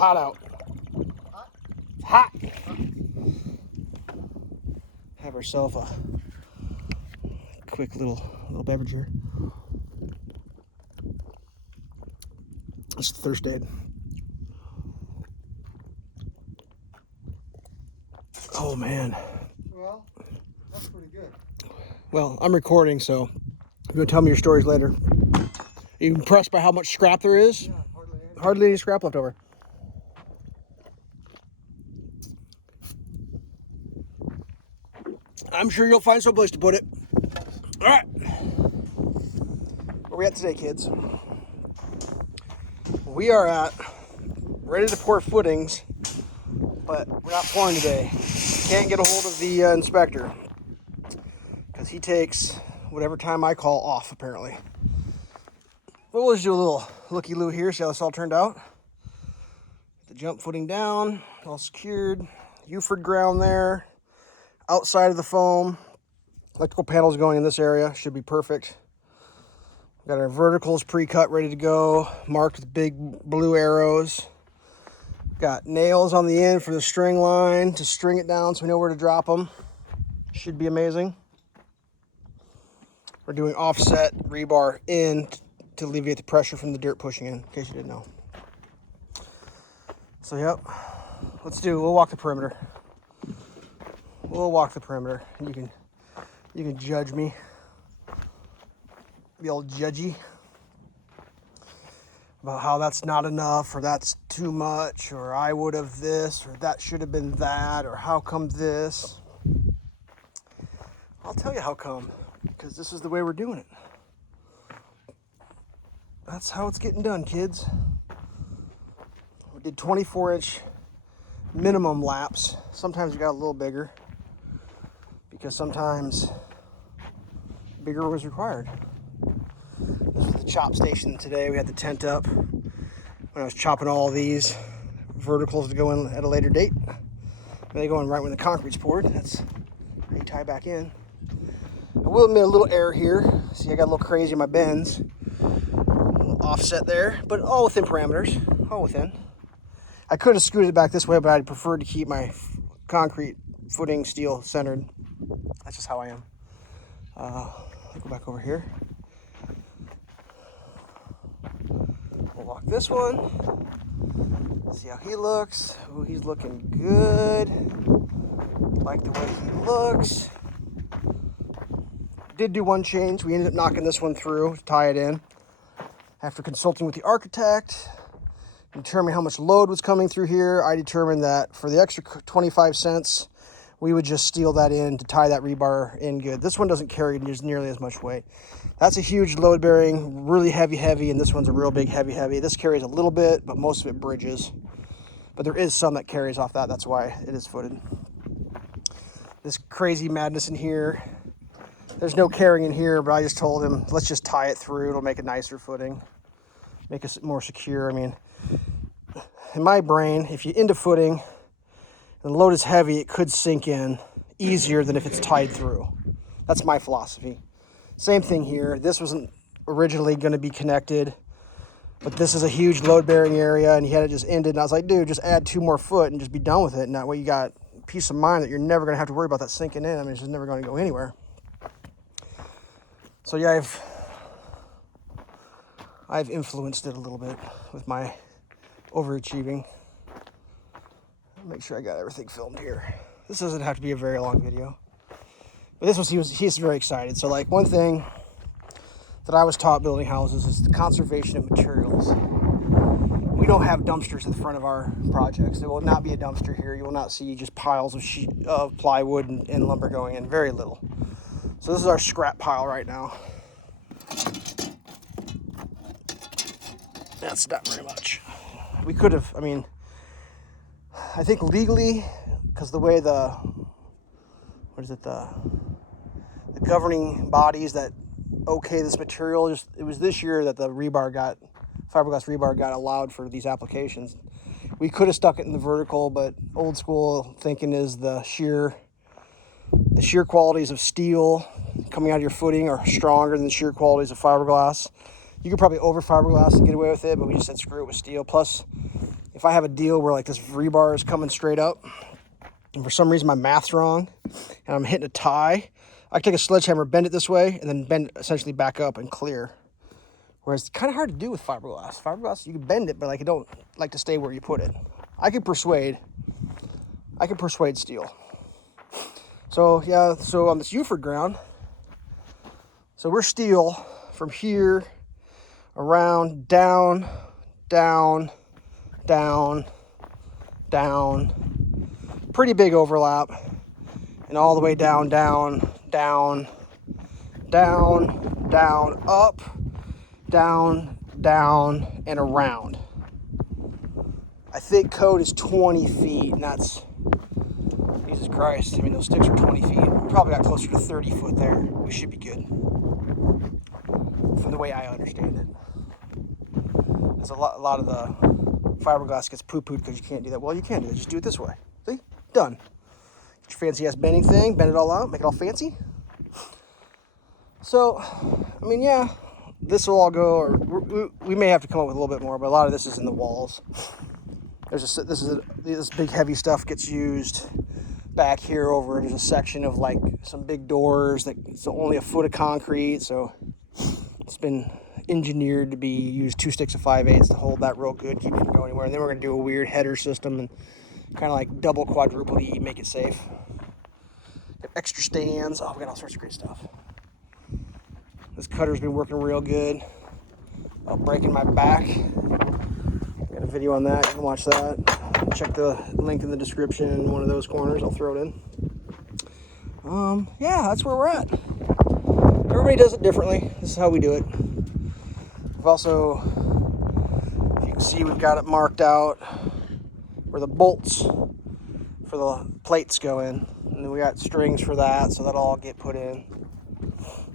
hot out. It's hot. Have ourselves a quick little beverage here. It's the thirst aid. Oh man. Well, that's pretty good. Well, I'm recording, so you're gonna tell me your stories later. Are you impressed by how much scrap there is? Yeah, Hardly any scrap left over. I'm sure you'll find some place to put it. All right. Where we at today, kids? We are at ready to pour footings, but we're not pouring today. Can't get a hold of the inspector because he takes whatever time I call off, apparently. But we'll just do a little looky-loo here, see how this all turned out. The jump footing down, all secured. Uford ground there. Outside of the foam. Electrical panels going in this area. Should be perfect. Got our verticals pre-cut, ready to go. Marked with big blue arrows. Got nails on the end for the string line to string it down so we know where to drop them. Should be amazing. We're doing offset rebar in to alleviate the pressure from the dirt pushing in case you didn't know. So yep, we'll walk the perimeter. We'll walk the perimeter. You can judge me. Be all judgy about how that's not enough or that's too much or I would have this or that should have been that or how come this. I'll tell you how come, because this is the way we're doing it. That's how it's getting done, kids. We did 24-inch minimum laps. Sometimes we got a little bigger because sometimes bigger was required. This was the chop station today. We had the tent up when I was chopping all these verticals to go in at a later date. They go in right when the concrete's poured. That's where you tie back in. I will admit a little error here. See, I got a little crazy in my bends. A little offset there, but all within parameters. All within. I could have scooted it back this way, but I'd prefer to keep my concrete footing steel centered. That's just how I am. I'll go back over here. We'll walk this one. See how he looks. Ooh, he's looking good. Like the way he looks. Did do one change. We ended up knocking this one through to tie it in. After consulting with the architect, determining how much load was coming through here, I determined that for the extra 25 cents, we would just steel that in to tie that rebar in good. This one doesn't carry nearly as much weight. That's a huge load bearing, really heavy, and this one's a real big heavy. This carries a little bit, but most of it bridges. But there is some that carries off that. That's why it is footed. This crazy madness in here. There's no carrying in here, but I just told him, let's just tie it through. It'll make a nicer footing, make it more secure. I mean, in my brain, if you into footing and the load is heavy, it could sink in easier than if it's tied through. That's my philosophy. Same thing here. This wasn't originally going to be connected, but this is a huge load-bearing area, and he had it just ended. And I was like, dude, just add 2 more foot and just be done with it. And that way you got peace of mind that you're never going to have to worry about that sinking in. I mean, it's just never going to go anywhere. So yeah, I've influenced it a little bit with my overachieving. Make sure I got everything filmed here. This doesn't have to be a very long video. But this was he's very excited. So like one thing that I was taught building houses is the conservation of materials. We don't have dumpsters at the front of our projects. There will not be a dumpster here. You will not see just piles of plywood and lumber going in. Very little. So this is our scrap pile right now. That's not very much. We could have, I think legally, because the way the governing bodies that okay this material, it was this year that the fiberglass rebar got allowed for these applications. We could have stuck it in the vertical, but old school thinking is the sheer qualities of steel coming out of your footing are stronger than the sheer qualities of fiberglass. You could probably over fiberglass and get away with it, but we just said screw it with steel. Plus, if I have a deal where like this rebar is coming straight up, and for some reason my math's wrong, and I'm hitting a tie, I can take a sledgehammer, bend it this way, and then bend it essentially back up and clear. Whereas it's kind of hard to do with fiberglass. Fiberglass, you can bend it, but like, it don't like to stay where you put it. I can persuade steel. So yeah, so on this Uford ground, so we're steel from here, around, down, down, down, down. Pretty big overlap. And all the way down, down, down, down, down, up, down, down, and around. I think code is 20 feet, and that's, Jesus Christ, I mean, those sticks are 20 feet. We probably got closer to 30 foot there. We should be good, from the way I understand it. There's a lot of the fiberglass gets poo-pooed because you can't do that. Well, you can do it. Just do it this way. See? Done. Get your fancy-ass bending thing, bend it all out, make it all fancy. So, I mean, yeah, this will all go, or we may have to come up with a little bit more, but a lot of this is in the walls. This big heavy stuff gets used back here over. There's a section of like some big doors that it's only a foot of concrete, so it's been engineered to be used 2 sticks of 5/8 to hold that real good, keep it from going anywhere. And then we're gonna do a weird header system and kind of like double quadruple E, make it safe. Got extra stands. Oh, we got all sorts of great stuff. This cutter's been working real good. Breaking my back. Got a video on that. You can watch that. Check the link in the description. One of those corners, I'll throw it in. Yeah, that's where we're at. Everybody does it differently. This is how we do it. We've also, if you can see, we've got it marked out where the bolts for the plates go in. And then we got strings for that, so that'll all get put in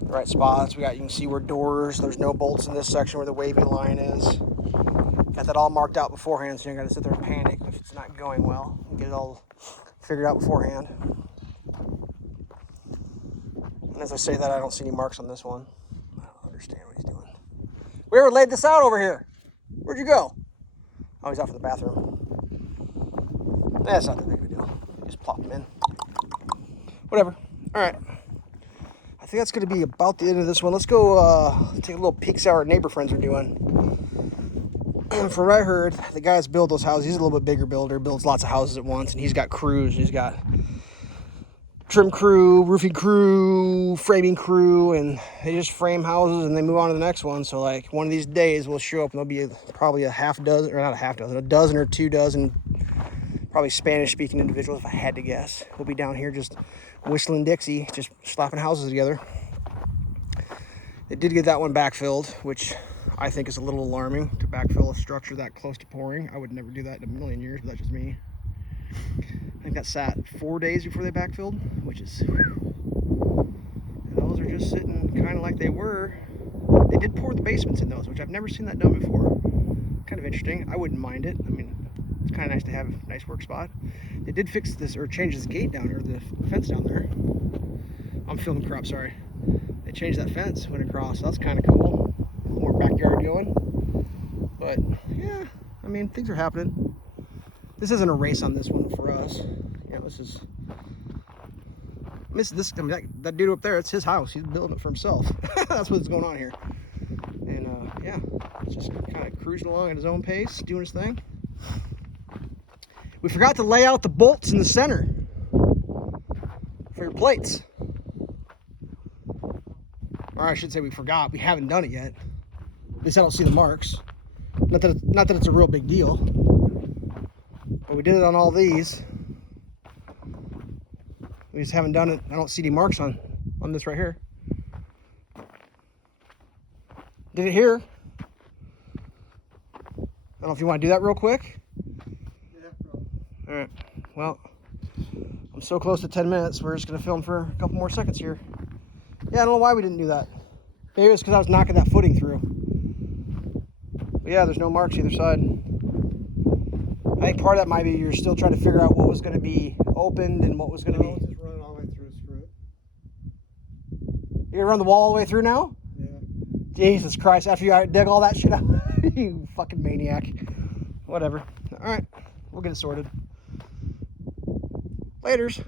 the right spots. You can see where doors, there's no bolts in this section where the wavy line is. Got that all marked out beforehand, so you don't got to sit there and panic if it's not going well. Get it all figured out beforehand. And as I say that, I don't see any marks on this one. I don't understand what he's doing. We ever laid this out over here? Where'd you go? Oh, he's out for the bathroom. That's not that big of a deal. Just plop him in. Whatever. All right. I think that's going to be about the end of this one. Let's go take a little peek see how our neighbor friends are doing. From what I heard, the guy that's built those houses, he's a little bit bigger builder, builds lots of houses at once, and he's got crews. He's got trim crew, roofing crew, framing crew, and they just frame houses and they move on to the next one. So like one of these days we'll show up and there'll be probably a dozen or 2 dozen probably Spanish-speaking individuals, if I had to guess. We'll be down here just whistling Dixie, just slapping houses together. They did get that one backfilled, which I think is a little alarming to backfill a structure that close to pouring. I would never do that in a million years, but that's just me. I think that sat 4 days before they backfilled, which is... And those are just sitting kind of like they were. They did pour the basements in those, which I've never seen that done before. Kind of interesting. I wouldn't mind it. I mean, it's kind of nice to have a nice work spot. They did fix this, or change this gate down, or the fence down there. I'm filming crop, sorry. They changed that fence, went across, so that's kind of cool. A little more backyard going. But, yeah, I mean, things are happening. This isn't a race on this one for us. You know, this is... I mean, that dude up there, it's his house. He's building it for himself. That's what's going on here. And, yeah, it's just kind of cruising along at his own pace, doing his thing. We forgot to lay out the bolts in the center for your plates. Or I should say we forgot. We haven't done it yet. At least I don't see the marks. Not that it's a real big deal. But we did it on all these. We just haven't done it. I don't see any marks on this right here. Did it here. I don't know if you want to do that real quick. Yeah, probably. All right. Well, I'm so close to 10 minutes. We're just going to film for a couple more seconds here. Yeah, I don't know why we didn't do that. Maybe it's because I was knocking that footing through. But yeah, there's no marks either side. I think part of that might be you're still trying to figure out what was going to be opened and what was going to be. Just run it all the way through, screw it. You're going to run the wall all the way through now? Yeah. Jesus Christ, after you dig all that shit out. You fucking maniac. Whatever. All right, we'll get it sorted. Laters.